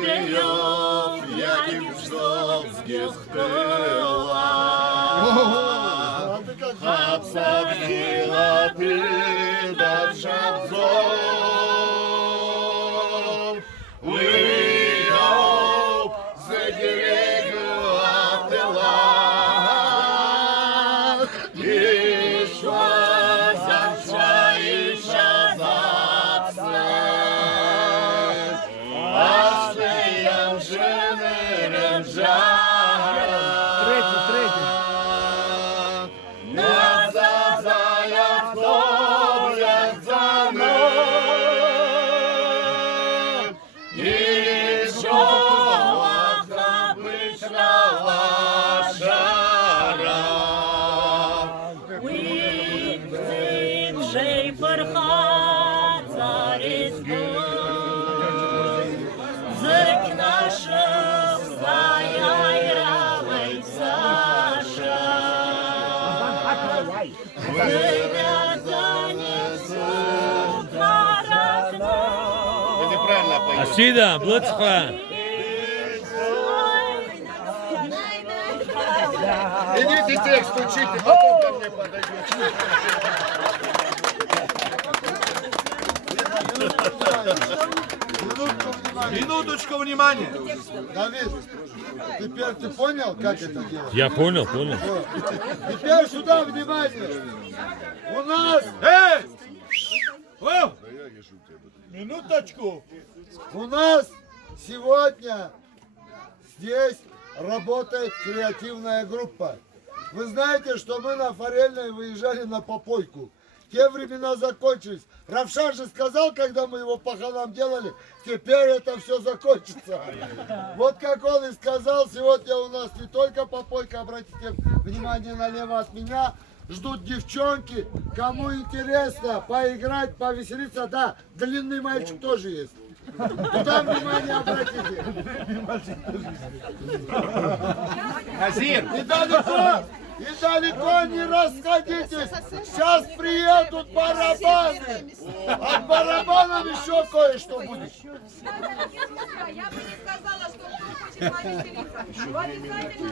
kryjów, jakim żdowskich tyła. Хапса біла піда шабзом, вийов за дерев'я тила, ішла завча, іша завце, аж не ямжини ренжара. Третій. Жей фархат зарізгом, зик нашим заяйравий Саша. Зиня занесу каракну. Асида, блыцха. Идите текст учите, потом ко мне подойдете. Минуточку внимания. Давид, теперь ты понял, как это делать? Я понял. Теперь сюда внимание. У нас, Эй! О! Минуточку. у нас сегодня здесь работает креативная группа. Вы знаете, что мы на Форельной выезжали на попойку. Те времена закончились. Равшан же сказал, когда мы его паханам делали, теперь это все закончится. Вот как он и сказал, сегодня у нас не только попойка, обратите внимание налево от меня, ждут девчонки, кому интересно поиграть, повеселиться, да, длинный мальчик тоже есть. Туда внимание обратите. И далеко не расходитесь. Сейчас приедут барабаны. От барабанов еще кое-что будет. Я бы не сказала, что кто хочет повеселиться.